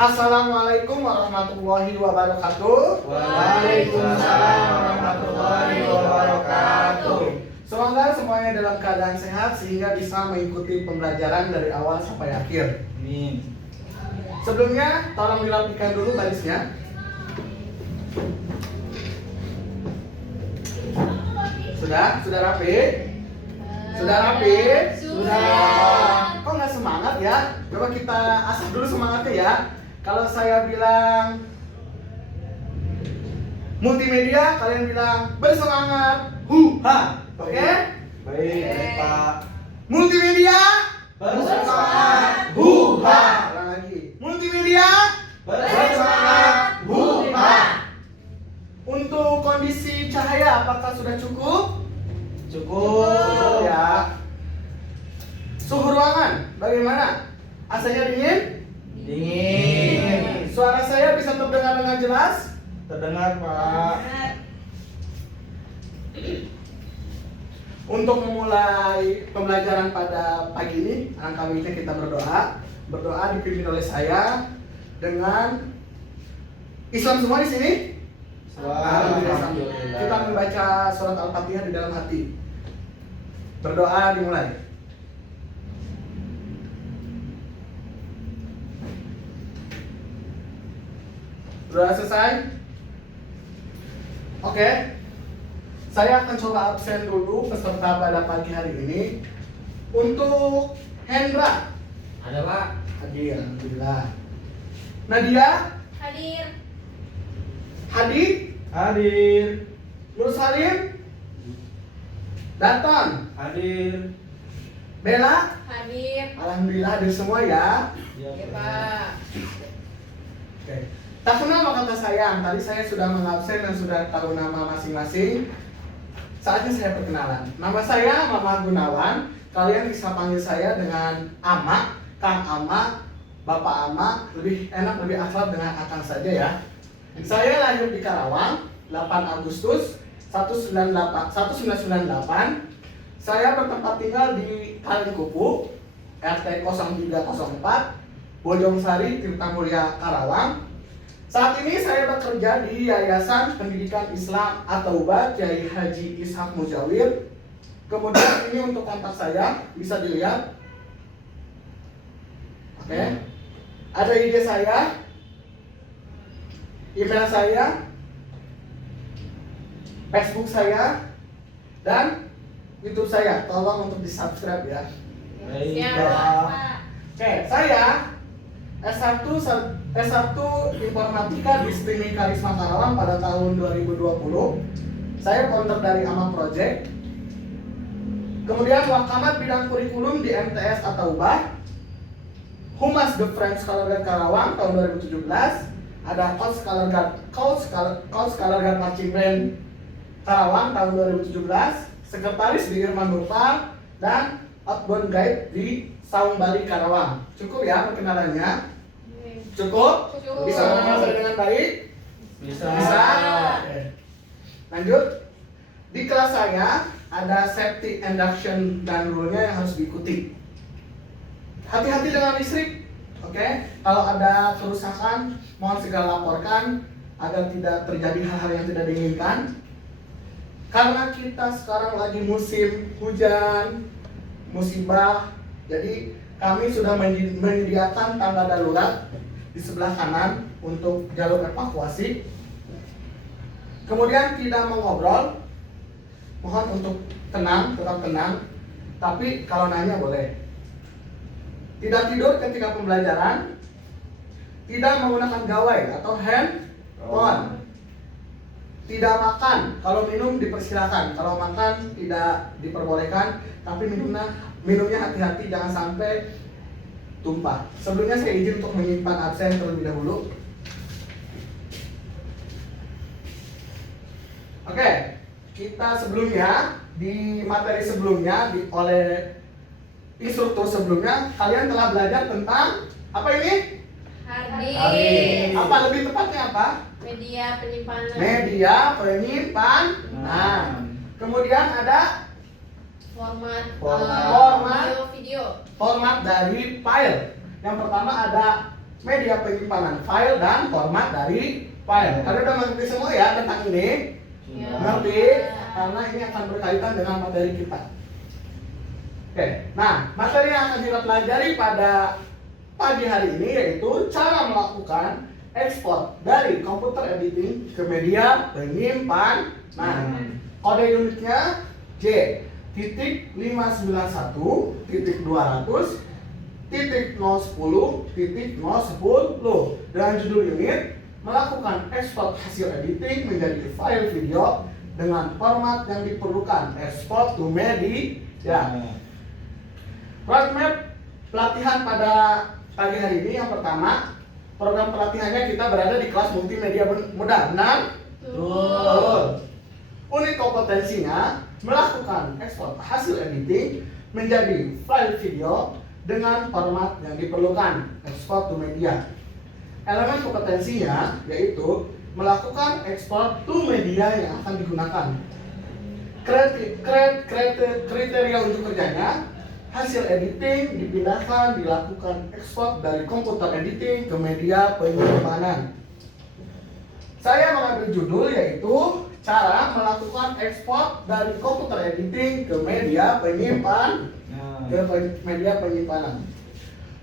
Assalamualaikum warahmatullahi wabarakatuh. Waalaikumsalam warahmatullahi wabarakatuh. Semoga semuanya dalam keadaan sehat sehingga bisa mengikuti pembelajaran dari awal sampai akhir. Amin. Sebelumnya, tolong dirapikan dulu barisnya. Sudah rapi? Sudah rapi? Sudah. Kok nggak semangat ya? Coba kita asah dulu semangatnya ya. Kalau saya bilang multimedia, kalian bilang bersemangat, ha, oke? Baik, Pak. Multimedia, Bersemangat, ha. Ulang lagi. Multimedia, bersemangat, untuk kondisi cahaya apakah sudah cukup? Cukup. Ya. Suhu ruangan bagaimana? AC-nya dingin? Dingin. Suara saya bisa terdengar dengan jelas? Terdengar, Pak. Untuk memulai pembelajaran pada pagi ini, alangkah baiknya kita berdoa. Berdoa dipimpin oleh saya dengan Islam semua di sini. Alhamdulillah. Kita membaca surat Al-Fatihah di dalam hati. Berdoa dimulai. Sudah selesai? Oke. Saya akan coba absen dulu peserta pada pagi hari ini. Untuk Hendra. Ada, Pak. Hadir, alhamdulillah. Nadia. Hadir. Hadi. Hadir. Nur Salim. Datan. Hadir. Bella. Hadir. Alhamdulillah hadir semua ya. Ya, Pak. Oke. Tak kenal maka kata sayang. Tadi saya sudah mengabsen dan sudah tahu nama masing-masing. Saatnya saya perkenalan. Nama saya Mama Gunawan. Kalian bisa panggil saya dengan Ama, Kang Ama, Bapak Ama. Lebih enak, lebih akrab dengan Akang saja ya. Saya lahir di Karawang, 8 Agustus 1998. Saya bertempat tinggal di Kalikupu, RT 0304, Bojongsari, Tirtamulya, Karawang. Saat ini saya bekerja di Yayasan Pendidikan Islam At-Taubah Kiai Haji Ishak Mujawir. Kemudian ini untuk kontak saya, bisa dilihat. Oke. Ada IG saya, email saya, Facebook saya, dan YouTube saya. Tolong untuk di-subscribe ya. Baik, Siap, Pak. Pak. Oke, saya S1 Informatika di STIMI Karisma Karawang pada tahun 2020. Saya founder dari Ama Project. Kemudian Wakamat bidang kurikulum di MTS At-Taubah. Humas The French Scholar Guard Karawang tahun 2017. Ada Coach Scholar Guard Marching Band Karawang tahun 2017. Sekretaris di Irman Nurpal dan outbound guide di Saung Bali Karawang. Cukup ya perkenalannya? Cukup? Cukup. Bisa mengenal saya dengan baik? Bisa. Bisa? Oke. Lanjut. Di kelas saya ada safety induction dan rule-nya yang harus diikuti. Hati-hati dengan listrik. Oke. Kalau ada kerusakan, mohon segera laporkan agar tidak terjadi hal-hal yang tidak diinginkan. Karena kita sekarang lagi musim hujan, musibah, jadi kami sudah menyediakan tangga darurat di sebelah kanan untuk jalur evakuasi. Kemudian tidak mengobrol, mohon untuk tenang, tetap tenang. Tapi kalau nanya boleh. Tidak tidur ketika pembelajaran, tidak menggunakan gawai atau handphone. Tidak makan, kalau minum dipersilakan, kalau makan tidak diperbolehkan, tapi minumnya hati-hati jangan sampai tumpah. Sebelumnya saya izin untuk menyimpan absen terlebih dahulu. Oke, kita sebelumnya di materi sebelumnya oleh instruktur sebelumnya kalian telah belajar tentang apa ini? Hadir. Apa lebih tepatnya apa? Media penyimpanan. Media penyimpanan. Kemudian ada Format. Format. Video. format dari file. Yang pertama ada media penyimpanan file dan format dari file. Kalian udah mengerti semua ya tentang ini? Ya. Mengerti? Karena ini akan berkaitan dengan materi kita. Oke, nah materi yang akan kita pelajari pada pagi hari ini yaitu cara melakukan ekspor dari komputer editing ke media penyimpanan. Kode unitnya J.591.200.010.010 dan judul unit melakukan ekspor hasil editing menjadi file video dengan format yang diperlukan, export to media. Roadmap pelatihan pada pagi hari ini, yang pertama, program pelatihannya kita berada di kelas multimedia mudah, benar? Betul. Unit kompetensinya melakukan ekspor hasil editing menjadi file video dengan format yang diperlukan, export to media. Elemen kompetensinya yaitu melakukan ekspor to media yang akan digunakan. Kriteria untuk kerjanya, hasil editing dipindahkan dilakukan ekspor dari komputer editing ke media penyimpanan. Saya mengambil judul yaitu cara melakukan ekspor dari komputer editing ke media penyimpanan.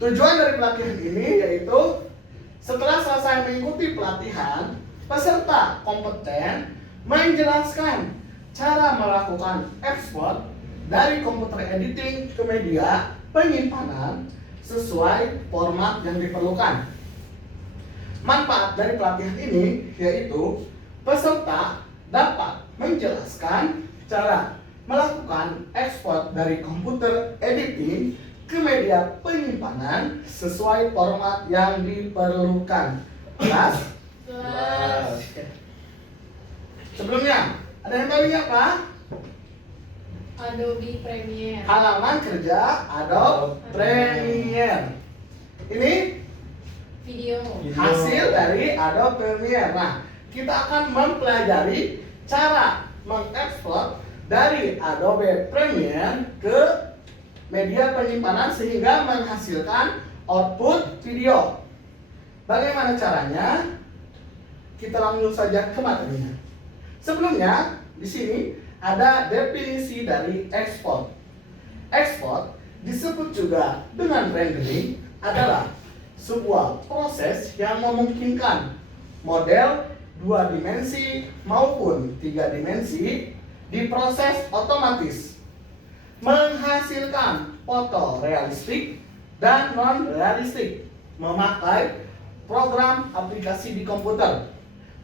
Tujuan dari pelatihan ini yaitu setelah selesai mengikuti pelatihan, peserta kompeten menjelaskan cara melakukan ekspor dari komputer editing ke media penyimpanan sesuai format yang diperlukan. Manfaat dari pelatihan ini yaitu peserta dapat menjelaskan cara melakukan ekspor dari komputer editing ke media penyimpanan sesuai format yang diperlukan. Jelas? Jelas. Sebelumnya, ada yang tahu ini apa? Adobe Premiere. Halaman kerja Adobe Premiere. Ini Video. hasil dari Adobe Premiere. Nah, kita akan mempelajari cara mengekspor dari Adobe Premiere ke media penyimpanan sehingga menghasilkan output video. Bagaimana caranya? Kita langsung saja ke materinya. Sebelumnya, di sini ada definisi dari ekspor. Ekspor disebut juga dengan rendering adalah sebuah proses yang memungkinkan model 2 dimensi maupun 3 dimensi diproses otomatis menghasilkan foto realistik dan non-realistik memakai program aplikasi di komputer.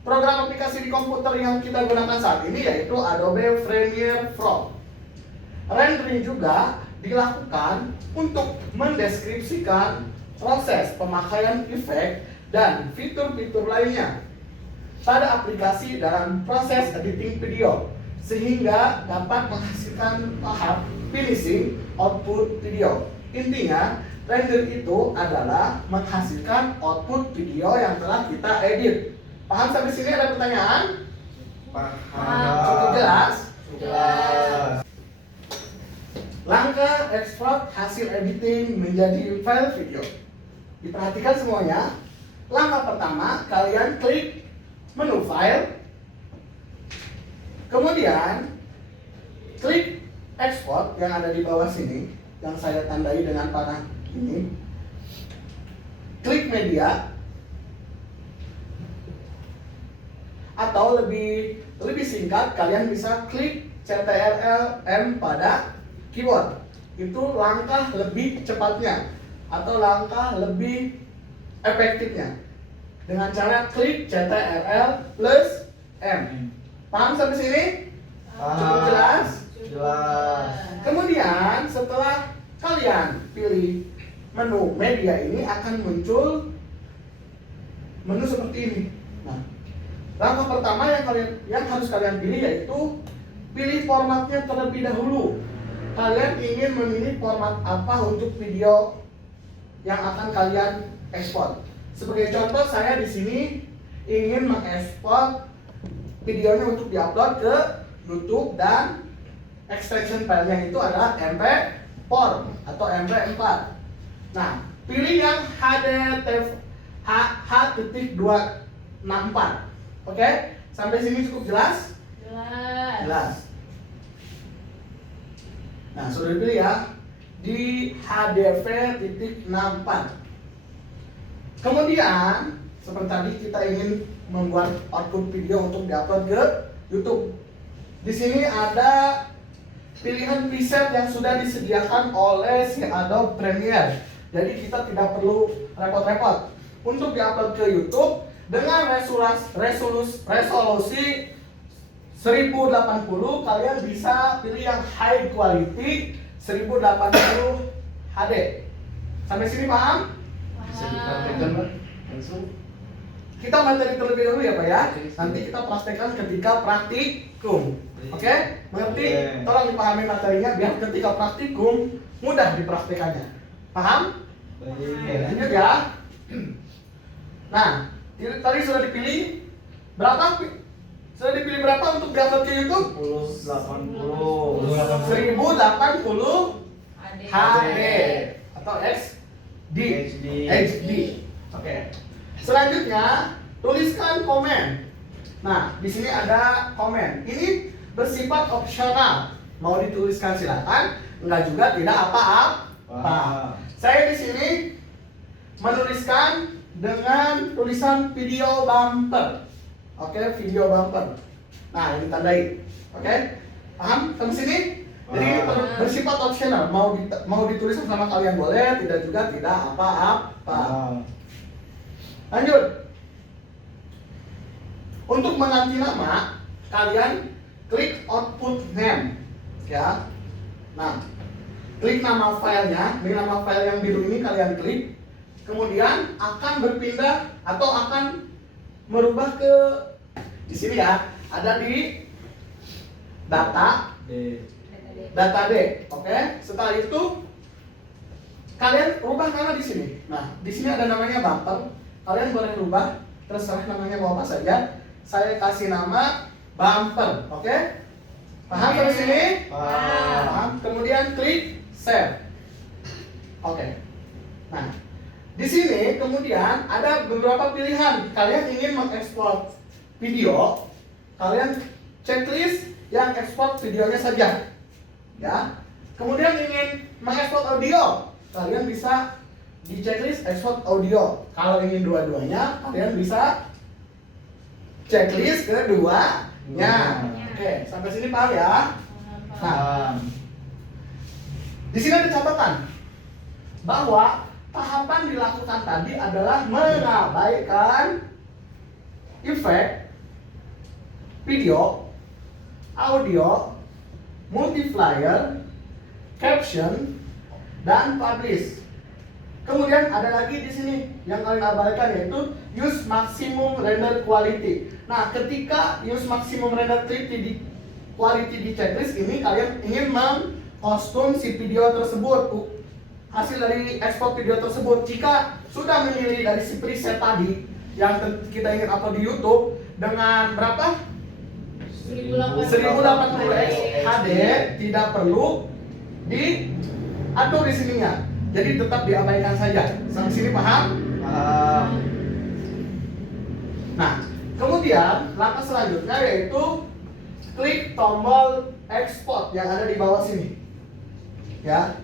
Program aplikasi di komputer yang kita gunakan saat ini yaitu Adobe Premiere Pro. Rendering juga dilakukan untuk mendeskripsikan proses pemakaian efek dan fitur-fitur lainnya pada aplikasi dalam proses editing video sehingga dapat menghasilkan tahap finishing output video. Intinya, render itu adalah menghasilkan output video yang telah kita edit. Paham sampai sini? Ada pertanyaan? Cukup jelas? Jelas. Langkah ekspor hasil editing menjadi file video. Diperhatikan semuanya. Langkah pertama, kalian klik menu file. Kemudian klik export yang ada di bawah sini, yang saya tandai dengan panah ini. Klik media, atau lebih singkat kalian bisa klik Ctrl M pada keyboard. Itu langkah lebih cepatnya atau langkah lebih efektifnya dengan cara klik Ctrl plus M. Paham sampai sini? Cukup jelas? Jelas. Kemudian setelah kalian pilih menu media ini akan muncul menu seperti ini. Nah, langkah pertama yang harus kalian pilih yaitu pilih formatnya terlebih dahulu. Kalian ingin memilih format apa untuk video yang akan kalian ekspor. Sebagai contoh, saya di sini ingin mengekspor videonya untuk diupload ke YouTube dan extension filenya itu adalah MP4 atau MP4. Nah, pilih yang H.264. Oke? Sampai sini cukup jelas? Jelas. Jelas. Nah, sudah dipilih ya di HDV.64. Kemudian seperti tadi kita ingin membuat output video untuk diupload ke YouTube. Di sini ada pilihan preset yang sudah disediakan oleh si Adobe Premiere. Jadi kita tidak perlu repot-repot untuk diupload ke YouTube dengan resolusi 1080. Kalian bisa pilih yang high quality 1080 HD. Sampai sini paham? Bisa dipraktekkan Pak? Langsung. Kita materi terlebih dahulu ya Pak ya. Nanti kita praktekkan ketika praktikum. Oke? Mengerti? Oke. Tolong dipahami materinya biar ketika praktikum mudah dipraktekannya. Paham? Baik. Lanjut ya. Nah, tadi sudah dipilih berapa? Sudah dipilih berapa untuk diupload ke YouTube? 1080. 1080 Ade. HD atau HD. HD. Oke. Selanjutnya, tuliskan komen. Nah, di sini ada komen. Ini bersifat opsional. Mau dituliskan silakan, enggak juga tidak apa-apa. Saya di sini menuliskan dengan tulisan video bumper. Oke, video bumper. Nah, ini tandai. Oke? Paham sampai sini? Jadi Paham. bersifat opsional. Mau ditulis sama kalian boleh, tidak juga tidak apa-apa. Lanjut. Untuk mengganti nama, kalian klik output name, ya. Nah, klik nama filenya. Ini nama file yang biru ini kalian klik. Kemudian akan berpindah atau akan merubah ke di sini ya. Ada di data D. D. Oke. Setelah itu kalian rubah nama di sini. Nah, di sini ada namanya bumper. Kalian boleh rubah, terserah namanya mau apa saja. Saya kasih nama bumper, oke? Paham sampai sini? Paham. Kemudian klik save. Oke. Nah, di sini kemudian ada beberapa pilihan. Kalian ingin mengekspor video, kalian checklist yang ekspor videonya saja, ya. Kemudian ingin mengekspor audio, kalian bisa di checklist ekspor audio. Kalau ingin dua-duanya, kalian bisa checklist keduanya. Oke, sampai sini paham ya? Nah, di sini ada catatan bahwa tahapan dilakukan tadi adalah mengabaikan efek video, audio, multiplier, caption, dan publish. Kemudian ada lagi di sini yang kalian abaikan yaitu use maximum render quality. Nah, ketika use maximum render quality di checklist ini kalian ingin mengkostum si video tersebut, hasil dari ekspor video tersebut. Jika sudah memilih dari si preset tadi yang kita ingin upload di YouTube dengan berapa? 1080 HD, tidak perlu diatur di sininya. Jadi tetap diabaikan saja. Sampai sini paham? Paham. Nah, kemudian langkah selanjutnya yaitu klik tombol export yang ada di bawah sini. Ya.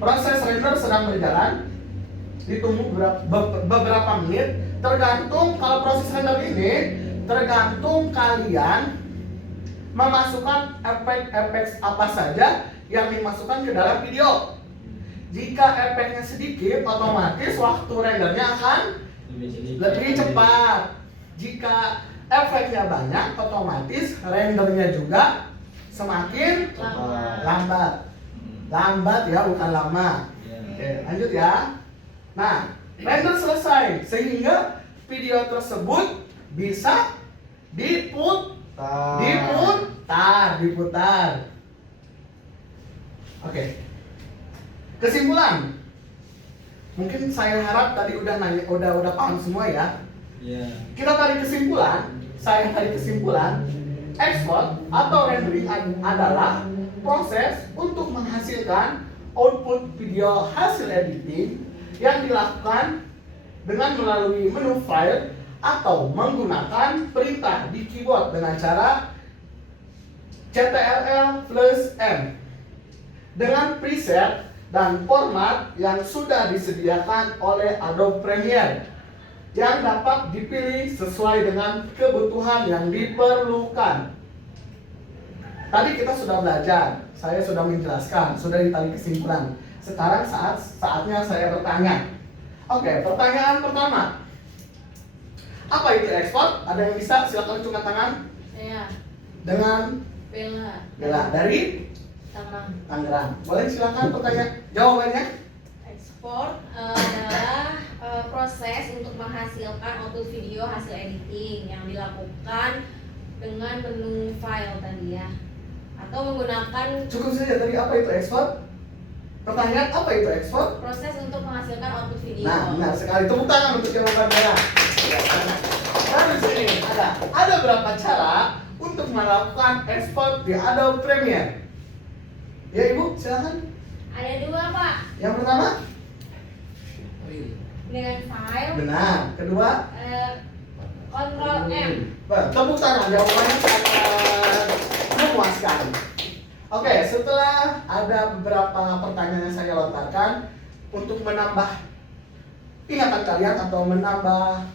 Proses render sedang berjalan. Ditunggu beberapa menit. Tergantung kalau proses render ini tergantung kalian memasukkan efek-efek apa saja yang dimasukkan ke dalam video. Jika efeknya sedikit, otomatis waktu rendernya akan lebih cepat. Jika efeknya banyak, otomatis rendernya juga semakin lambat. Lambat ya, bukan lama. Oke, lanjut ya. Nah, render selesai sehingga video tersebut bisa diputar. Oke. Kesimpulan. Mungkin saya harap tadi udah paham semua ya. Iya. Kita tarik kesimpulan. Saya tarik kesimpulan. Export atau rendering adalah proses untuk menghasilkan output video hasil editing yang dilakukan dengan melalui menu file atau menggunakan perintah di keyboard dengan cara Ctrl+M dengan preset dan format yang sudah disediakan oleh Adobe Premiere yang dapat dipilih sesuai dengan kebutuhan yang diperlukan. Tadi kita sudah belajar, saya sudah menjelaskan, sudah ditarik kesimpulan. Sekarang saatnya saya bertanya. Oke, pertanyaan pertama. Apa itu ekspor? Ada yang bisa? Silakan cungkan tangan. Saya Dengan Bella dari Tangerang. Tangerang. Boleh silakan pertanyaan jawabannya? Ekspor adalah proses untuk menghasilkan output video hasil editing yang dilakukan dengan menu file tadi ya, atau menggunakan Cukup saja tadi apa itu ekspor? Pertanyaan apa itu ekspor? proses untuk menghasilkan output video. Nah, benar sekali. Tepuk tangan untuk jawabannya. Dan di sini ada berapa cara untuk melakukan ekspor di Adobe Premiere? Ya Ibu, silakan. Ada dua Pak, Yang pertama, dengan file, benar. Kedua, Ctrl M. tepuk tangan. Jawabannya sangat memuaskan. Oke, setelah ada beberapa pertanyaan yang saya lontarkan untuk menambah ingatan kalian atau menambah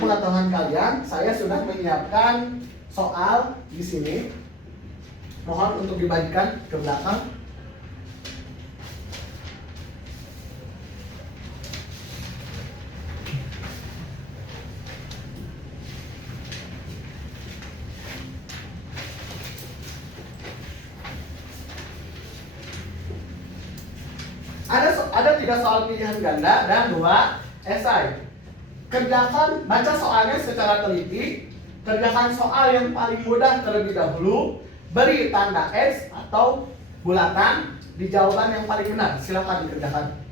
pengetahuan kalian, saya sudah menyiapkan soal di sini. Mohon untuk dibagikan ke belakang. Ada 3 soal pilihan ganda dan 2 esai. Kerjakan, baca soalnya secara teliti. Kerjakan soal yang paling mudah terlebih dahulu. Beri tanda X atau bulatan di jawaban yang paling benar. Silakan dikerjakan.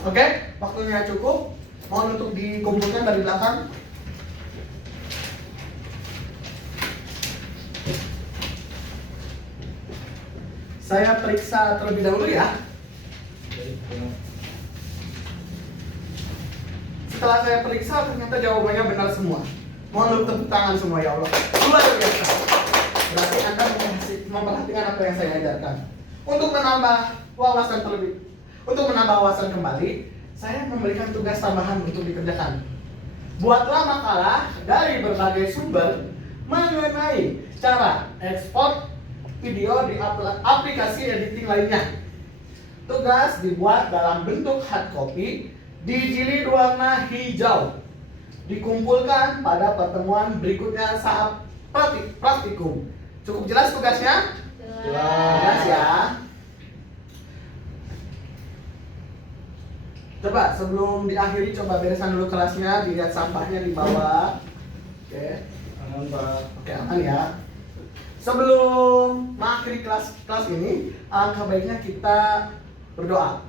Oke, waktunya cukup. Mohon untuk dikumpulkan dari belakang. Saya periksa terlebih dahulu ya. Setelah saya periksa, ternyata jawabannya benar semua. Mohon untuk tepuk tangan semua ya Allah. Luar biasa. Berarti Anda memperhatikan apa yang saya ajarkan. Untuk menambah wawasan kembali, saya memberikan tugas tambahan untuk dikerjakan. Buatlah makalah dari berbagai sumber mengenai cara ekspor video di aplikasi editing lainnya. Tugas dibuat dalam bentuk hard copy di jilid warna hijau. Dikumpulkan pada pertemuan berikutnya saat praktikum. Cukup jelas tugasnya? Jelas ya. Coba sebelum diakhiri, coba beresan dulu kelasnya, dilihat sampahnya di bawah. Oke. Aman Pak. Oke, aman ya. Sebelum mengakhiri kelas ini, alangkah baiknya kita berdoa.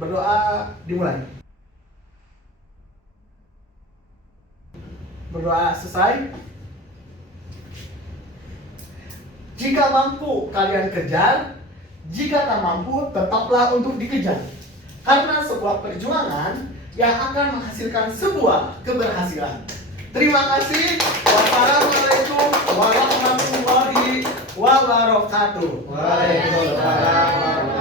Berdoa dimulai. Berdoa selesai. Jika mampu kalian kejar, jika tak mampu tetaplah untuk dikejar. Karena sebuah perjuangan yang akan menghasilkan sebuah keberhasilan. Terima kasih. Wassalamualaikum warahmatullahi wabarakatuh. Waalaikumsalam.